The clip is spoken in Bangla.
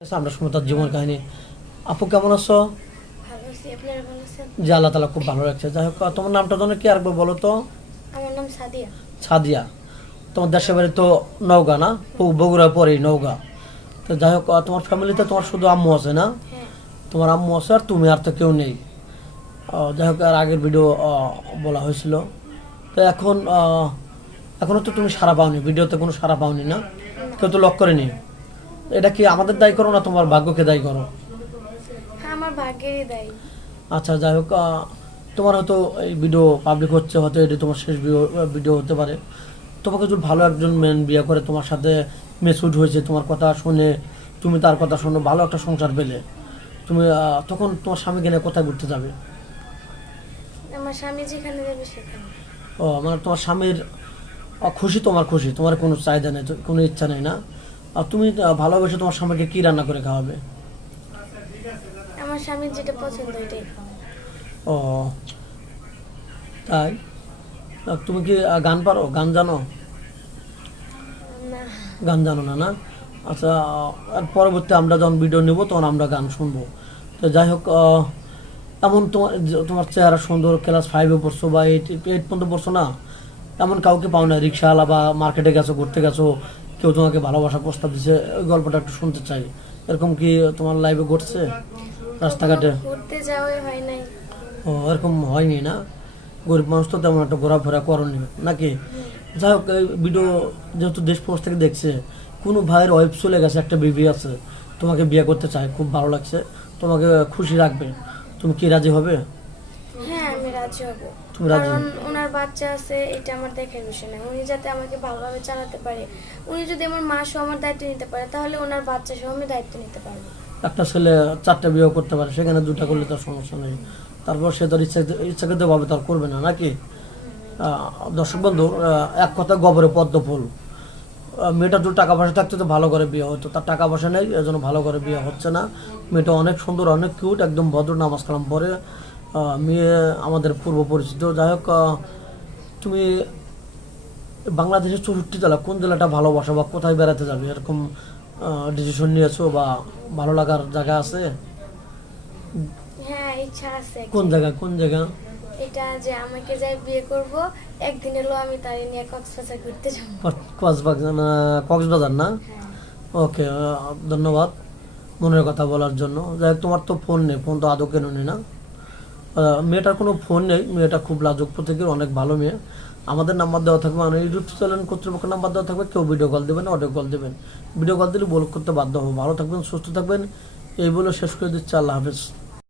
আমরা শুনবো তার জীবন কাহিনী। আপু কেমন আছো? ভালো আছি, আপনারা ভালো আছেন? যে আল্লাহ তালা খুব ভালো রাখছে। যাই হোক, তোমার নামটা জানো কি আরেকবার বলো তো? আমার নাম সাদিয়া। সাদিয়া। তোমার দেশের বাড়ি তো নওগাঁ না? বগুড়া পরেই নওগাঁ। তো যাই হোক, তোমার ফ্যামিলিতে তোমার শুধু আম্মু আছে না? হ্যাঁ। তোমার আম্মু আছে আর তুমি, আর তো কেউ নেই। যাই হোক, আর আগের ভিডিও বলা হয়েছিল। তো এখন এখনো তো তুমি সাড়া পাওনি, ভিডিওতে কোনো সাড়া পাওনি না? কেউ তো লক করেনি। এটা কি আমাদের দায়ী করো না তোমার ভাগ্যকে দায়ী করো? হ্যাঁ, আমার ভাগ্যেরই দায়ী। আচ্ছা, যাই হোক, তোমার হয়তো এই ভিডিও পাবলিক হচ্ছে, হয়তো এটি তোমার শেষ ভিডিও হতে পারে। তোমাকে যদি ভালো একজন মেন বিয়ে করে, তোমার সাথে মেসুড হয়েছে, তোমার কথা শুনে, তুমি তার কথা শুনে ভালো একটা সংসার পেলে, তুমি তখন তোমার স্বামীকে নিয়ে কোথায় ঘুরতে যাবে? আমার স্বামী যেখানে যাবে সেখানে। ও, মানে তোমার স্বামীর খুশি, তোমার খুশি, তোমার কোনো চাহিদা নেই, কোনো ইচ্ছা নেই না? আর তুমি ভালোবেসে তোমার স্বামীকে কী রান্না করে খাওয়াবে? আমার স্বামীর যেটা পছন্দ ওইটাই খাওয়া। ও তাই? তুমি কি গান পারো, গান জানো? না। গান জানো না, না? আচ্ছা, আর পরবর্তী আমরা যখন ভিডিও নেব তখন আমরা গান শুনবো। তো যাই হোক, এমন তোমার চেহারা সুন্দর, ক্লাস 5-এ পড়ছো বা 8 পর্যন্ত পড়ছো না, এমন কাউকে পাও না? রিক্সাওয়ালা বা মার্কেটে গেছো, ঘুরতে গেছো, কেউ তোমাকে ভালোবাসা প্রস্তাব দিছে, ওই গল্পটা একটু শুনতে চাই। এরকম কি তোমার লাইফে ঘটছে রাস্তাঘাটে? কখনো ঘুরতে যাওয়াই হয় নাই। ও, এরকম হয়নি না? গরিব মানুষ তো তেমন একটা ঘোরাফেরা করনি নাকি? যাই হোক, এই ভিডিও যেহেতু দেশ প্রবাস থেকে দেখছে, কোনো ভাইয়ের ওয়াইফ চলে গেছে, একটা বেবি আছে, তোমাকে বিয়ে করতে চায়, খুব ভালো লাগছে, তোমাকে খুশি রাখবে, তুমি কি রাজি হবে? হ্যাঁ, আমি রাজি হব। তুমি রাজি? কারণ ওনার বাচ্চা আছে, এটা আমার দেখার বিষয় না। উনি যাতে আমাকে ভালোভাবে চালাতে পারে, উনি যদি আমার মা সহ আমার দায়িত্ব নিতে পারে, তাহলে ওনার বাচ্চা সহ আমি দায়িত্ব নিতে পারবো। একটা ছেলে 4টা বিয়ে করতে পারে, সেখানে 2টা করলে তার সমস্যা নেই। তারপর সে তার ইচ্ছাকৃত ভাবে তার করবে না নাকি? দর্শক বন্ধু, এক কথা গবরে পদ্ম ফুল। মেয়েটা যদি টাকা পয়সা থাকতো তো ভালো করে বিয়ে হতো, তার টাকা পয়সা নেই, এজন্য ভালো করে বিয়ে হচ্ছে না। মেয়েটা অনেক সুন্দর, অনেক কিউট, একদম ভদ্র, নামাজ কালাম পরে মেয়ে, আমাদের পূর্ব পরিচিত। যাই হোক, তুমি বাংলাদেশের 64 জেলা কোন জেলাটা ভালোবাসো বা কোথায় বেড়াতে যাবে, এরকম ডিসিশন নিয়েছো বা ভালো লাগার জায়গা আছে? হ্যাঁ, ইচ্ছা আছে। কোন জায়গা, কোন জায়গা? এটা যে আমাকে যাই বিয়ে করব, একদিন এলো আমি তাই নিয়ে কক্সবাজার ঘুরতে যাবো। কক্সবাজার না? হ্যাঁ। ওকে, ধন্যবাদ মনের কথা বলার জন্য। যাই হোক, তোমার তো ফোন নেই, ফোন তো আদৌ কেন নি না? মেয়েটার কোনো ফোন নেই, মেয়েটা খুব লাজুক প্রকৃতির, অনেক ভালো মেয়ে। আমাদের নাম্বার দেওয়া থাকবে, মানে ইউটিউব চ্যানেল কর্তৃপক্ষের নাম্বার দেওয়া থাকবে, কেউ ভিডিও কল দেবেন, অডিও কল দেবেন। ভিডিও কল দিলে বল করতে বাধ্য হবো। ভালো থাকবেন, সুস্থ থাকবেন, এই বলে শেষ করে দিচ্ছি। আল্লাহ হাফেজ।